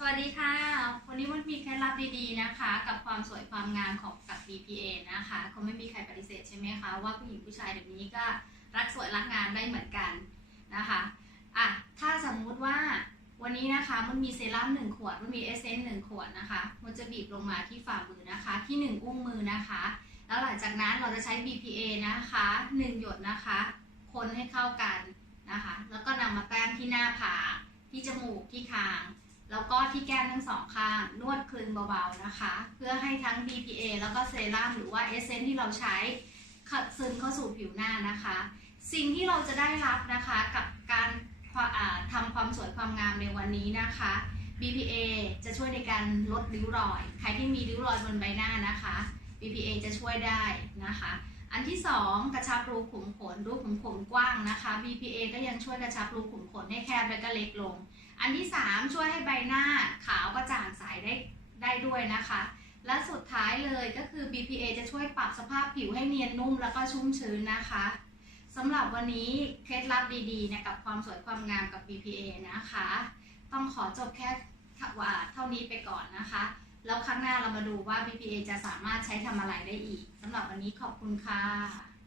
สวัสดีค่ะ วันนี้มันมีเคล็ดลับดีๆนะคะ กับความสวยความงามของกับ BPA นะคะคงไม่มีใครปฏิเสธใช่ไหมคะว่าผู้หญิงผู้ชายเดี๋ยวนี้ก็รักสวยรักงามได้เหมือนกันนะคะอะถ้าสมมุติว่าวันนี้นะคะมันมีเซรั่มหนึ่งขวด มันมีเอเซนต์หนึ่งขวดนะคะ มันจะบีบลงมาที่ฝ่ามือนะคะ ที่หนึ่งอุ้งมือนะคะ แล้วหลังจากนั้นเราจะใช้ BPA นะคะหนึ่งหยดนะคะ คนให้เข้ากันนะคะ แล้วก็นำมาแต้มที่หน้าผากที่จมูกที่คาง แล้วก็ที่แก้มทั้งสองข้างนวดคลึงเบาๆนะคะ เพื่อให้ทั้ง BPA แล้วก็เซรั่มหรือว่าเอเซนที่เราใช้ขัดซึมเข้าสู่ผิวหน้านะคะ สิ่งที่เราจะได้รับนะคะกับการอ่าทำความสวยความงามในวันนี้นะคะ BPA จะช่วยในการลดริ้วรอย ใครที่มีริ้วรอยบนใบหน้านะคะ BPA จะช่วยได้นะคะ อันที่ 2 กระชับรูขุมขนรูขุมขนกว้างนะคะ BPA ก็ยังช่วยกระชับรูขุมขนให้แคบและก็เล็กลง อันที่ 3 ช่วยให้ใบหน้าขาวกระจ่างใสได้ได้ด้วยนะคะ และสุดท้ายเลยก็คือ BPA จะช่วยปรับสภาพผิวให้เนียนนุ่มแล้วก็ชุ่มชื้นนะคะสำหรับวันนี้เคล็ดลับดีๆนะกับความสวยความงามกับ BPA นะคะ ต้องขอจบแค่ว่าเท่านี้ไปก่อนนะคะ แล้วครั้งหน้าเรามาดูว่า BPA จะสามารถใช้ทำอะไรได้อีกสำหรับวันนี้ขอบคุณค่ะ